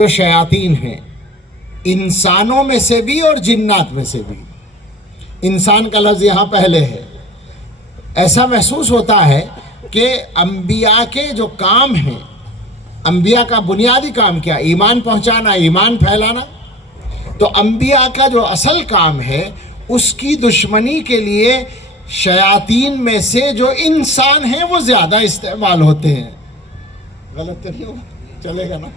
جو شیاطین ہیں انسانوں میں سے بھی اور جنات میں سے بھی. انسان کا لفظ یہاں پہلے ہے. ایسا محسوس ہوتا ہے کہ انبیاء کے جو کام ہیں، انبیاء کا بنیادی کام کیا؟ ایمان پہنچانا، ایمان پھیلانا. تو انبیاء کا جو اصل کام ہے اس کی دشمنی کے لیے شیاطین میں سے جو انسان ہیں وہ زیادہ استعمال ہوتے ہیں. غلط تو نہیں ہوگا؟ چلے گا نا؟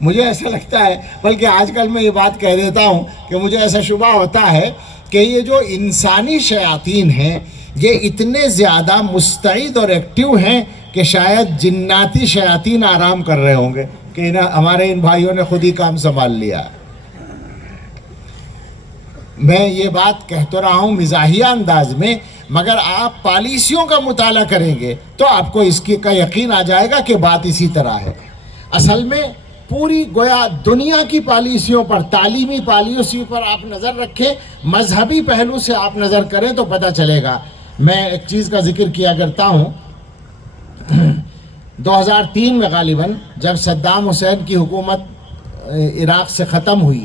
مجھے ایسا لگتا ہے، بلکہ آج کل میں یہ بات کہہ دیتا ہوں کہ مجھے ایسا شبہ ہوتا ہے کہ یہ جو انسانی شیاطین ہیں یہ اتنے زیادہ مستعد اور ایکٹیو ہیں کہ شاید جناتی شیاطین آرام کر رہے ہوں گے کہ ہمارے ان بھائیوں نے خود ہی کام سنبھال لیا. میں یہ بات کہہ تو رہا ہوں مزاحیہ انداز میں، مگر آپ پالیسیوں کا مطالعہ کریں گے تو آپ کو اس کا یقین آ جائے گا کہ بات اسی طرح ہے. اصل میں پوری گویا دنیا کی پالیسیوں پر، تعلیمی پالیسیوں پر آپ نظر رکھیں، مذہبی پہلو سے آپ نظر کریں تو پتہ چلے گا. میں ایک چیز کا ذکر کیا کرتا ہوں. 2003 میں غالباً جب صدام حسین کی حکومت عراق سے ختم ہوئی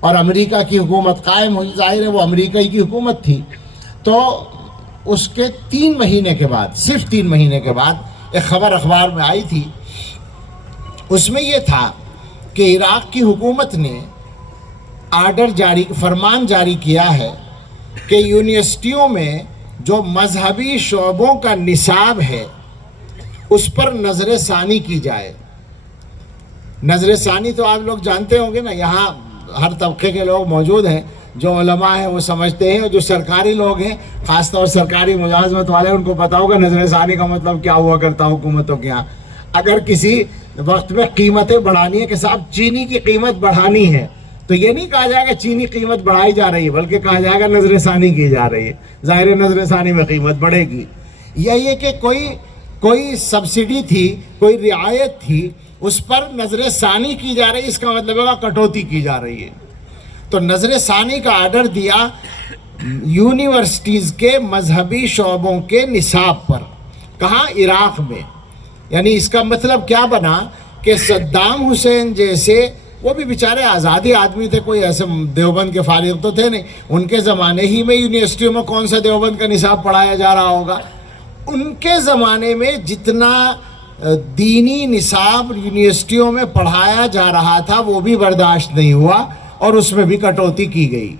اور امریکہ کی حکومت قائم ہوئی، ظاہر ہے وہ امریکہ کی حکومت تھی، تو اس کے 3 مہینے کے بعد، صرف 3 مہینے کے بعد ایک خبر اخبار میں آئی تھی. اس میں یہ تھا کہ عراق کی حکومت نے فرمان جاری کیا ہے کہ یونیورسٹیوں میں جو مذہبی شعبوں کا نصاب ہے اس پر نظر ثانی کی جائے. نظر ثانی تو آپ لوگ جانتے ہوں گے نا، یہاں ہر طبقے کے لوگ موجود ہیں. جو علماء ہیں وہ سمجھتے ہیں، جو سرکاری لوگ ہیں خاص طور سرکاری ملازمت والے ان کو پتا ہوگا نظر ثانی کا مطلب کیا ہوا کرتا حکومتوں کے یہاں. اگر کسی وقت میں قیمتیں بڑھانی ہے کہ صاحب چینی کی قیمت بڑھانی ہے تو یہ نہیں کہا جائے گا چینی قیمت بڑھائی جا رہی ہے، بلکہ کہا جائے گا نظر ثانی کی جا رہی ہے. ظاہر نظر ثانی میں قیمت بڑھے گی. یا یہ کہ کوئی سبسڈی تھی، کوئی رعایت تھی، اس پر نظر ثانی کی جا رہی ہے، اس کا مطلب ہے کٹوتی کی جا رہی ہے. تو نظر ثانی کا آرڈر دیا یونیورسٹیز کے مذہبی شعبوں کے نصاب پر. کہاں؟ عراق میں. یعنی اس کا مطلب کیا بنا کہ صدام حسین جیسے، وہ بھی بیچارے آزادی آدمی تھے، کوئی ایسے دیوبند کے فارغ تو تھے نہیں، ان کے زمانے ہی میں یونیورسٹیوں میں کون سا دیوبند کا نصاب پڑھایا جا رہا ہوگا. ان کے زمانے میں جتنا دینی نصاب یونیورسٹیوں میں پڑھایا جا رہا تھا وہ بھی برداشت نہیں ہوا اور اس میں بھی کٹوتی کی گئی.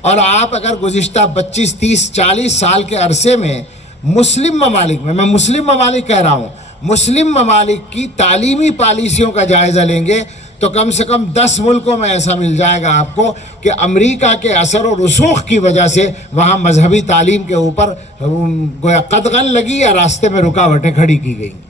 اور آپ اگر گزشتہ 25 30 40 سال کے عرصے میں مسلم ممالک میں، میں مسلم ممالک کہہ رہا ہوں، مسلم ممالک کی تعلیمی پالیسیوں کا جائزہ لیں گے تو کم سے کم 10 ملکوں میں ایسا مل جائے گا آپ کو کہ امریکہ کے اثر و رسوخ کی وجہ سے وہاں مذہبی تعلیم کے اوپر گویا قدغن لگی یا راستے میں رکاوٹیں کھڑی کی گئیں.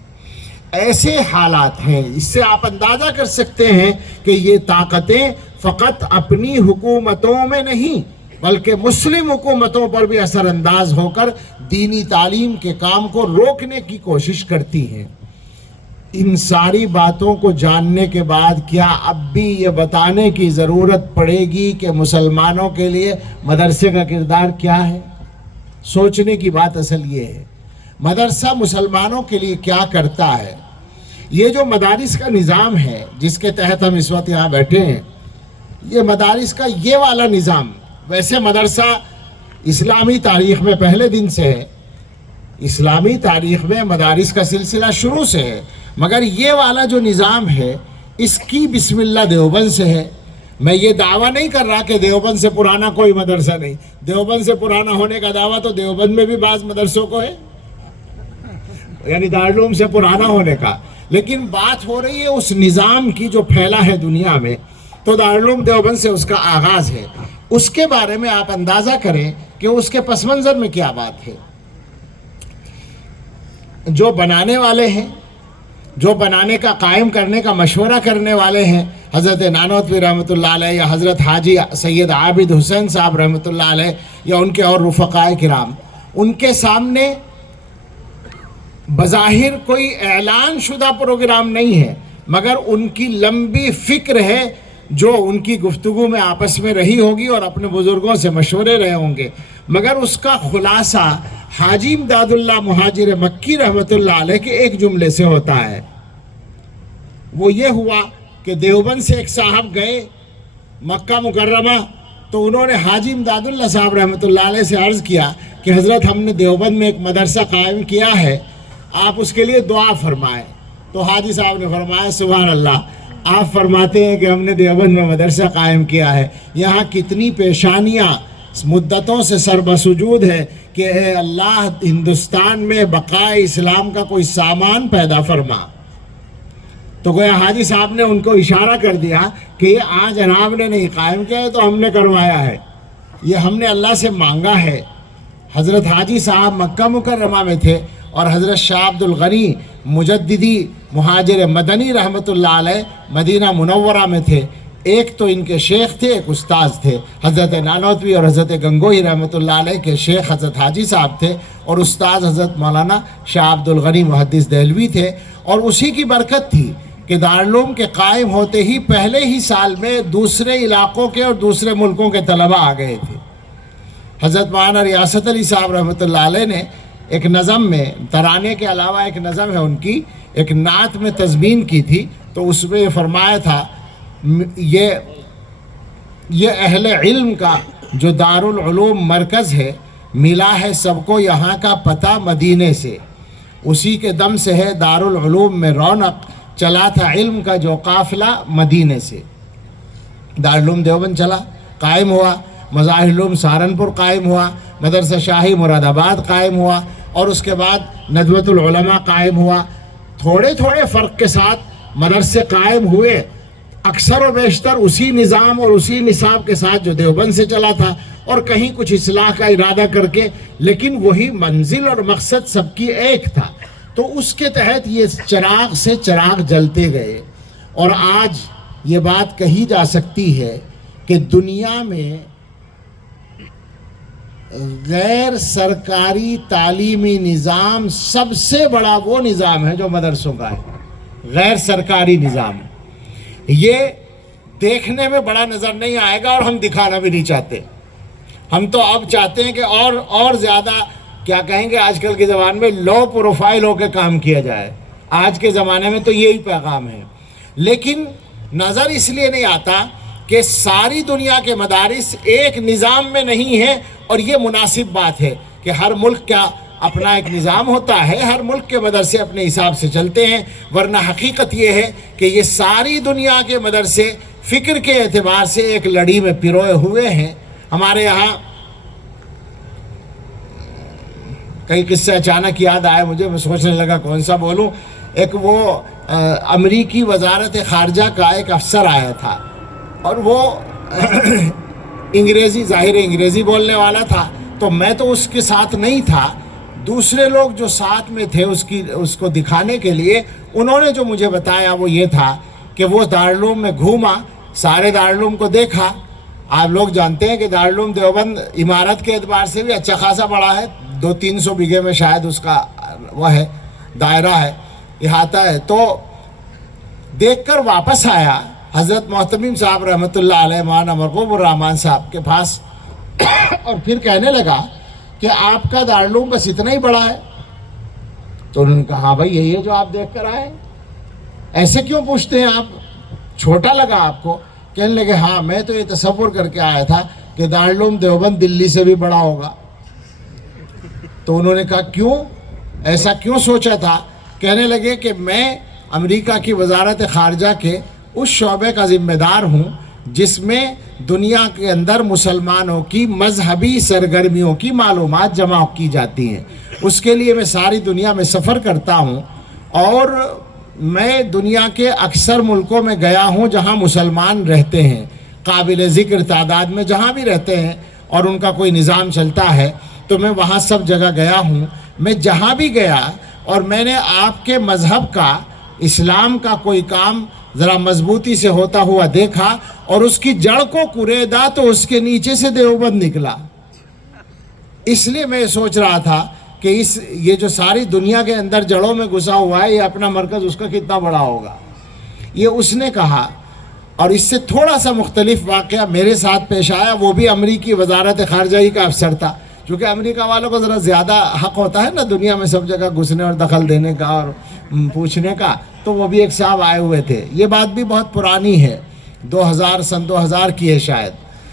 ایسے حالات ہیں. اس سے آپ اندازہ کر سکتے ہیں کہ یہ طاقتیں فقط اپنی حکومتوں میں نہیں بلکہ مسلم حکومتوں پر بھی اثر انداز ہو کر دینی تعلیم کے کام کو روکنے کی کوشش کرتی ہیں. ان ساری باتوں کو جاننے کے بعد کیا اب بھی یہ بتانے کی ضرورت پڑے گی کہ مسلمانوں کے لیے مدرسے کا کردار کیا ہے؟ سوچنے کی بات اصل یہ ہے، مدرسہ مسلمانوں کے لیے کیا کرتا ہے. یہ جو مدارس کا نظام ہے جس کے تحت ہم اس وقت یہاں بیٹھے ہیں، یہ مدارس کا یہ والا نظام، ویسے مدرسہ اسلامی تاریخ میں پہلے دن سے ہے، اسلامی تاریخ میں مدارس کا سلسلہ شروع سے ہے، مگر یہ والا جو نظام ہے اس کی بسم اللہ دیوبند سے ہے. میں یہ دعویٰ نہیں کر رہا کہ دیوبند سے پرانا کوئی مدرسہ نہیں. دیوبند سے پرانا ہونے کا دعویٰ تو دیوبند میں بھی بعض مدرسوں کو ہے، یعنی دارالعلوم سے پرانا ہونے کا. لیکن بات ہو رہی ہے اس نظام کی جو پھیلا ہے دنیا میں، تو دارالعلوم دیوبند سے اس کا آغاز ہے. اس کے بارے میں آپ اندازہ کریں کہ اس کے پس منظر میں کیا بات ہے. جو بنانے والے ہیں، جو بنانے کا قائم کرنے کا مشورہ کرنے والے ہیں، حضرت نانوتوی رحمۃ اللہ علیہ یا حضرت حاجی سید عابد حسین صاحب رحمۃ اللہ علیہ یا ان کے اور رفقائے کرام، ان کے سامنے بظاہر کوئی اعلان شدہ پروگرام نہیں ہے، مگر ان کی لمبی فکر ہے جو ان کی گفتگو میں آپس میں رہی ہوگی اور اپنے بزرگوں سے مشورے رہے ہوں گے. مگر اس کا خلاصہ حاجی امداد اللہ مہاجر مکی رحمۃ اللہ علیہ کے ایک جملے سے ہوتا ہے. وہ یہ ہوا کہ دیوبند سے ایک صاحب گئے مکہ مکرمہ، تو انہوں نے حاجی امداد اللہ صاحب رحمۃ اللہ علیہ سے عرض کیا کہ حضرت ہم نے دیوبند میں ایک مدرسہ قائم کیا ہے، آپ اس کے لیے دعا فرمائیں۔ تو حاجی صاحب نے فرمایا سبحان اللہ، آپ فرماتے ہیں کہ ہم نے دیوبند میں مدرسہ قائم کیا ہے، یہاں کتنی پیشانیاں مدتوں سے سر بسجود ہے کہ اے اللہ ہندوستان میں بقائے اسلام کا کوئی سامان پیدا فرما۔ تو گویا حاجی صاحب نے ان کو اشارہ کر دیا کہ یہ آج جناب نے نہیں قائم کیا ہے تو ہم نے کروایا ہے، یہ ہم نے اللہ سے مانگا ہے۔ حضرت حاجی صاحب مکہ مکرمہ میں تھے اور حضرت شاہ عبد الغنی مجددی مہاجر مدنی رحمۃ اللہ علیہ مدینہ منورہ میں تھے۔ ایک تو ان کے شیخ تھے، ایک استاذ تھے، حضرت نانوتوی اور حضرت گنگوہی رحمۃ اللہ علیہ کے شیخ حضرت حاجی صاحب تھے اور استاذ حضرت مولانا شاہ عبد الغنی محدث دہلوی تھے، اور اسی کی برکت تھی کہ دارالعلوم کے قائم ہوتے ہی پہلے ہی سال میں دوسرے علاقوں کے اور دوسرے ملکوں کے طلبہ آ گئے تھے۔ حضرت مولانا ریاست علی صاحب رحمۃ اللہ علیہ نے ایک نظم میں، ترانے کے علاوہ ایک نظم ہے ان کی، ایک نعت میں تضمین کی تھی، تو اس میں یہ فرمایا تھا یہ اہل علم کا جو دارالعلوم مرکز ہے، ملا ہے سب کو یہاں کا پتہ مدینے سے، اسی کے دم سے ہے دارالعلوم میں رونق، چلا تھا علم کا جو قافلہ مدینے سے۔ دارالعلوم دیوبند چلا، قائم ہوا، مظاہر علوم سہارنپور قائم ہوا، مدرسہ شاہی مراد آباد قائم ہوا، اور اس کے بعد ندوۃ العلماء قائم ہوا۔ تھوڑے تھوڑے فرق کے ساتھ مدرسے قائم ہوئے، اکثر و بیشتر اسی نظام اور اسی نصاب کے ساتھ جو دیوبند سے چلا تھا، اور کہیں کچھ اصلاح کا ارادہ کر کے، لیکن وہی منزل اور مقصد سب کی ایک تھا۔ تو اس کے تحت یہ چراغ سے چراغ جلتے گئے، اور آج یہ بات کہی جا سکتی ہے کہ دنیا میں غیر سرکاری تعلیمی نظام سب سے بڑا وہ نظام ہے جو مدرسوں کا ہے، غیر سرکاری نظام۔ یہ دیکھنے میں بڑا نظر نہیں آئے گا اور ہم دکھانا بھی نہیں چاہتے، ہم تو اب چاہتے ہیں کہ اور زیادہ کیا کہیں گے آج کل کے زمانے میں لو پروفائل ہو کے کام کیا جائے، آج کے زمانے میں تو یہی پیغام ہے۔ لیکن نظر اس لیے نہیں آتا کہ ساری دنیا کے مدارس ایک نظام میں نہیں ہیں، اور یہ مناسب بات ہے کہ ہر ملک کا اپنا ایک نظام ہوتا ہے، ہر ملک کے مدرسے اپنے حساب سے چلتے ہیں، ورنہ حقیقت یہ ہے کہ یہ ساری دنیا کے مدرسے فکر کے اعتبار سے ایک لڑی میں پروئے ہوئے ہیں۔ ہمارے یہاں کئی قصے اچانک یاد آئے مجھے، میں سوچنے لگا کون سا بولوں۔ ایک وہ امریکی وزارت خارجہ کا ایک افسر آیا تھا، اور وہ انگریزی، ظاہر انگریزی بولنے والا تھا، تو میں تو اس کے ساتھ نہیں تھا، دوسرے لوگ جو ساتھ میں تھے اس کو دکھانے کے لیے، انہوں نے جو مجھے بتایا وہ یہ تھا کہ وہ دارالعلوم میں گھوما، سارے دارالعلوم کو دیکھا۔ آپ لوگ جانتے ہیں کہ دارالعلوم دیوبند عمارت کے اعتبار سے بھی اچھا خاصا بڑا ہے، 200-300 بیگھے میں شاید اس کا وہ ہے، دائرہ ہے، احاطہ ہے۔ تو دیکھ کر واپس آیا حضرت محتمیم صاحب رحمۃ اللہ علیہ، مولانا مرغوب الرحمان صاحب کے پاس، اور پھر کہنے لگا کہ آپ کا دارالعلوم بس اتنا ہی بڑا ہے؟ تو انہوں نے کہا ہاں بھائی یہی ہے جو آپ دیکھ کر آئے، ایسے کیوں پوچھتے ہیں آپ، چھوٹا لگا آپ کو؟ کہنے لگے ہاں میں تو یہ تصور کر کے آیا تھا کہ دارالعلوم دیوبند دلی سے بھی بڑا ہوگا۔ تو انہوں نے کہا کیوں، ایسا کیوں سوچا تھا؟ کہنے لگے کہ میں امریکہ کی وزارت خارجہ کے اس شعبے کا ذمہ دار ہوں جس میں دنیا کے اندر مسلمانوں کی مذہبی سرگرمیوں کی معلومات جمع کی جاتی ہیں، اس کے لیے میں ساری دنیا میں سفر کرتا ہوں، اور میں دنیا کے اکثر ملکوں میں گیا ہوں جہاں مسلمان رہتے ہیں، قابل ذکر تعداد میں جہاں بھی رہتے ہیں اور ان کا کوئی نظام چلتا ہے، تو میں وہاں سب جگہ گیا ہوں۔ میں جہاں بھی گیا اور میں نے آپ کے مذہب کا، اسلام کا کوئی کام ذرا مضبوطی سے ہوتا ہوا دیکھا، اور اس کی جڑ کو کریدا تو اس کے نیچے سے دیوبند نکلا۔ اس لیے میں سوچ رہا تھا کہ یہ جو ساری دنیا کے اندر جڑوں میں گھسا ہوا ہے، یہ اپنا مرکز اس کا کتنا بڑا ہوگا، یہ اس نے کہا۔ اور اس سے تھوڑا سا مختلف واقعہ میرے ساتھ پیش آیا، وہ بھی امریکی وزارت خارجہ ہی کا افسر تھا۔ چونکہ امریکہ والوں کو ذرا زیادہ حق ہوتا ہے نا دنیا میں سب جگہ گھسنے اور دخل دینے کا اور پوچھنے کا، تو وہ بھی ایک صاحب آئے ہوئے تھے. یہ بات بھی بہت پرانی ہے، 2000 کی ہے شاید.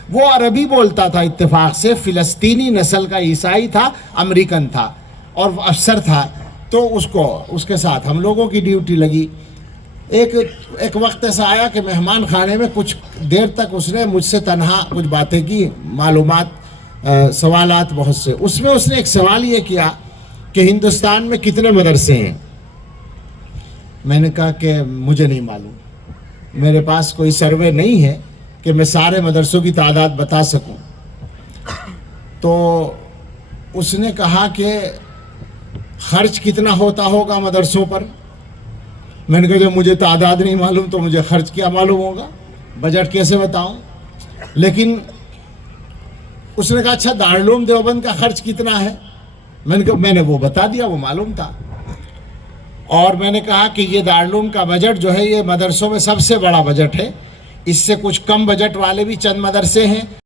وہ عربی بولتا تھا اتفاق سے، فلسطینی نسل کا عیسائی تھا، امریکن تھا اور افسر تھا. تو اس کے ساتھ ہم لوگوں کی ڈیوٹی لگی. ایک وقت ایسا آیا کہ مہمان خانے میں کچھ دیر تک اس نے مجھ سے تنہا کچھ باتیں کی، معلومات، سوالات بہت سے. اس میں اس نے ایک سوال یہ کیا کہ ہندوستان میں کتنے مدرسے ہیں؟ میں نے کہا کہ مجھے نہیں معلوم، میرے پاس کوئی سروے نہیں ہے کہ میں سارے مدرسوں کی تعداد بتا سکوں. تو اس نے کہا کہ خرچ کتنا ہوتا ہوگا مدرسوں پر؟ میں نے کہا جب مجھے تعداد نہیں معلوم تو مجھے خرچ کیا معلوم ہوگا، بجٹ کیسے بتاؤں. لیکن اس نے کہا اچھا دارالعلوم دیوبند کا خرچ کتنا ہے؟ میں نے کہا میں نے وہ بتا دیا، وہ معلوم تھا. اور میں نے کہا کہ یہ دارالعلوم کا بجٹ جو ہے یہ مدرسوں میں سب سے بڑا بجٹ ہے، اس سے کچھ کم بجٹ والے بھی چند مدرسے ہیں.